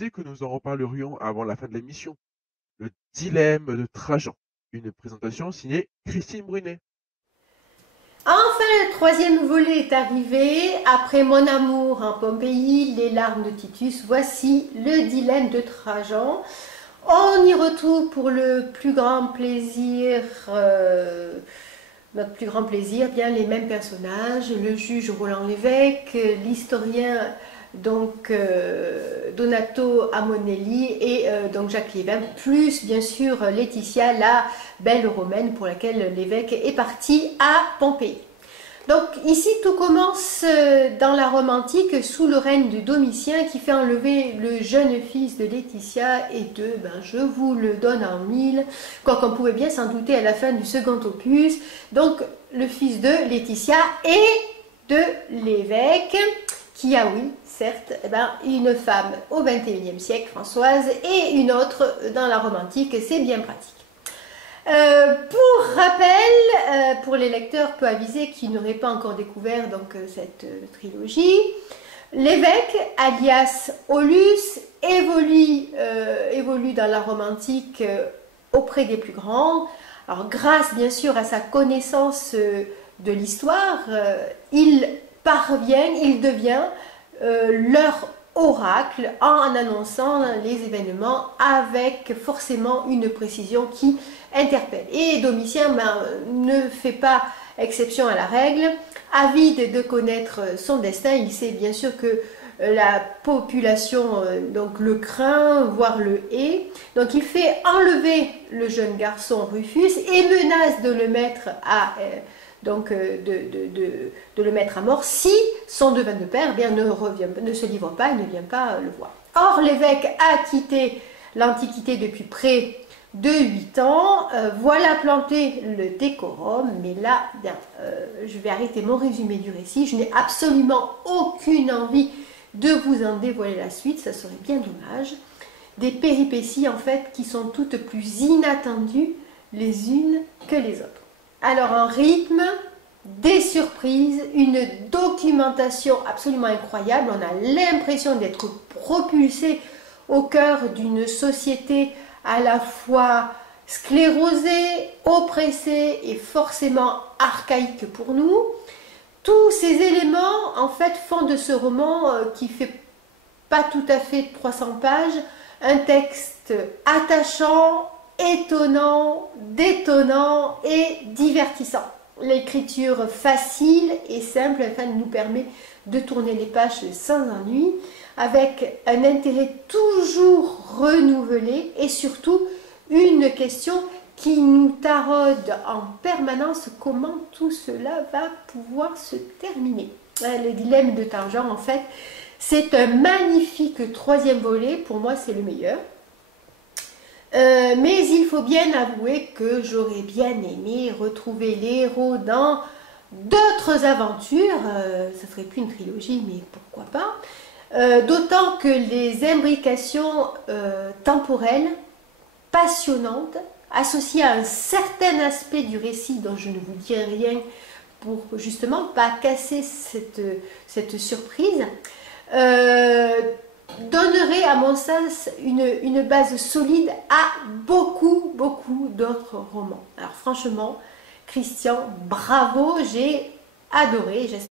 disais que nous en reparlerions avant la fin de l'émission. Le dilemme de Trajan. Une présentation signée Christine Brunet. Enfin, le troisième volet est arrivé. Après Mon amour en Pompéi, les larmes de Titus, voici le dilemme de Trajan. On y retrouve pour le plus grand plaisir, notre plus grand plaisir, bien les mêmes personnages, le juge Roland Lévesque, l'historien Donato Amonelli et donc Jacques Liévin, plus bien sûr Laetitia, la belle romaine pour laquelle l'évêque est parti à Pompéi. Donc ici tout commence dans la Rome antique sous le règne de Domitien qui fait enlever le jeune fils de Laetitia et je vous le donne en mille, quoiqu'on pouvait bien s'en douter à la fin du second opus, donc le fils de Laetitia et de l'évêque qui a, oui, certes, une femme au XXIe siècle, Françoise, et une autre dans la Rome antique, c'est bien pratique. Pour rappel, pour les lecteurs peu avisés qui n'auraient pas encore découvert cette trilogie, l'évêque, alias Aulus, évolue dans la Rome antique auprès des plus grands. Alors grâce bien sûr à sa connaissance de l'histoire, il devient leur oracle en annonçant les événements avec forcément une précision qui interpelle. Et Domitien ne fait pas exception à la règle. Avide de connaître son destin, il sait bien sûr que la population le craint, voire le hait. Donc il fait enlever le jeune garçon Rufus et menace de le mettre à de le mettre à mort si son devin de père ne se livre pas et ne vient pas le voir. Or, l'évêque a quitté l'Antiquité depuis près de 8 ans. Voilà planté le décorum, mais là, je vais arrêter mon résumé du récit. Je n'ai absolument aucune envie de vous en dévoiler la suite, ça serait bien dommage. Des péripéties, en fait, qui sont toutes plus inattendues les unes que les autres. Alors un rythme, des surprises, une documentation absolument incroyable. On a l'impression d'être propulsé au cœur d'une société à la fois sclérosée, oppressée et forcément archaïque pour nous. Tous ces éléments en fait font de ce roman qui fait pas tout à fait 300 pages un texte attachant, étonnant, détonnant et divertissant. L'écriture facile et simple nous permet de tourner les pages sans ennui, avec un intérêt toujours renouvelé et surtout une question qui nous taraude en permanence: comment tout cela va pouvoir se terminer? Le dilemme de Trajan, en fait, c'est un magnifique troisième volet, pour moi c'est le meilleur. Mais il faut bien avouer que j'aurais bien aimé retrouver les héros dans d'autres aventures. Ça ne serait plus une trilogie, mais pourquoi pas. D'autant que les imbrications temporelles, passionnantes, associées à un certain aspect du récit dont je ne vous dirai rien pour justement pas casser cette surprise, donnerait à mon sens une base solide à beaucoup d'autres romans. Alors franchement, Christian, bravo, j'ai adoré.